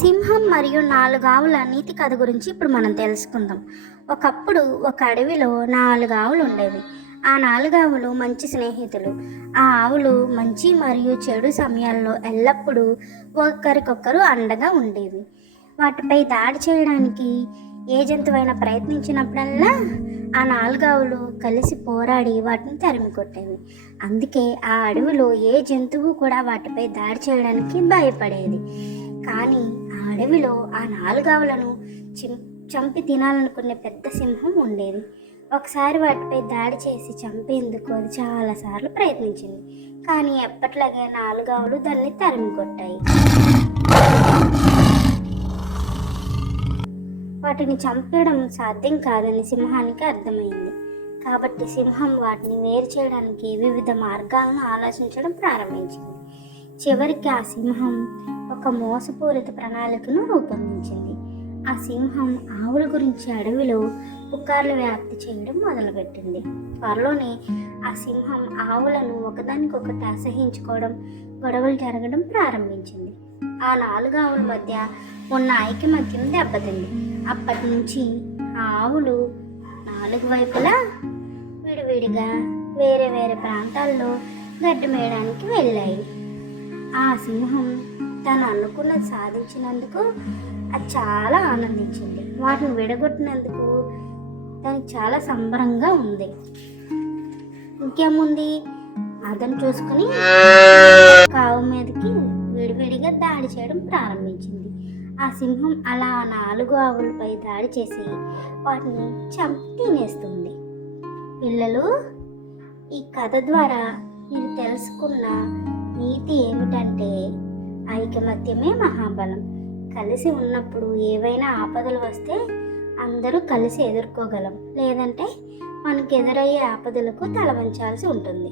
సింహం మరియు 4 ఆవుల నీతి కథ గురించి ఇప్పుడు మనం తెలుసుకుందాం. ఒకప్పుడు ఒక అడవిలో 4 ఆవులు ఉండేవి. ఆ 4 ఆవులు మంచి స్నేహితులు. ఆ ఆవులు మంచి మరియు చెడు సమయాల్లో ఎల్లప్పుడూ ఒకరికొకరు అండగా ఉండేవి. వాటిపై దాడి చేయడానికి ఏ జంతువైనా ప్రయత్నించినప్పుడల్లా ఆ 4 ఆవులు కలిసి పోరాడి వాటిని తరిమి కొట్టేవి. అందుకే ఆ అడవిలో ఏ జంతువు కూడా వాటిపై దాడి చేయడానికి భయపడేది. కానీ ఆ అడవిలో ఆ 4 ఆవులను చంపి తినాలనుకునే పెద్ద సింహం ఉండేది. ఒకసారి వాటిపై దాడి చేసి చంపేందుకు అది చాలాసార్లు ప్రయత్నించింది. కానీ ఎప్పట్లాగే 4 ఆవులు దాన్ని తరిమి కొట్టాయి. వాటిని చంపడం సాధ్యం కాదని సింహానికి అర్థమైంది. కాబట్టి సింహం వాటిని వేరు చేయడానికి వివిధ మార్గాలను ఆలోచించడం ప్రారంభించింది. చివరికి ఆ సింహం ఒక మోసపూరిత ప్రణాళికను రూపొందించింది. ఆ సింహం ఆవుల గురించి అడవిలో పుకార్లు వ్యాప్తి చేయడం మొదలుపెట్టింది. త్వరలోనే ఆ సింహం ఆవులను ఒకదానికొకటి అసహించుకోవడం, గొడవలు జరగడం ప్రారంభించింది. ఆ 4 ఆవుల మధ్య ఉన్న ఐకమత్యం దెబ్బతింది. అప్పటి నుంచి ఆ ఆవులు 4 వైపులా విడివిడిగా వేరే వేరే ప్రాంతాల్లో గడ్డి మేయడానికి వెళ్ళాయి. ఆ సింహం తను అనుకున్నది సాధించినందుకు అది చాలా ఆనందించింది. వాటిని విడగొట్టినందుకు దానికి చాలా సంబరంగా ఉంది. ఇంకేముంది, అదను చూసుకుని కావు మీదకి విడివిడిగా దాడి చేయడం ప్రారంభించింది. ఆ సింహం అలా 4 ఆవులపై దాడి చేసి వాటిని చంపి తినేస్తుంది. పిల్లలు, ఈ కథ ద్వారా మీరు తెలుసుకున్న నీతి ఏమిటంటే, ఐకమత్యమే మహాబలం. కలిసి ఉన్నప్పుడు ఏవైనా ఆపదలు వస్తే అందరూ కలిసి ఎదుర్కోగలం. లేదంటే మనకు ఎదురయ్యే ఆపదలకు తల వంచాల్సి ఉంటుంది.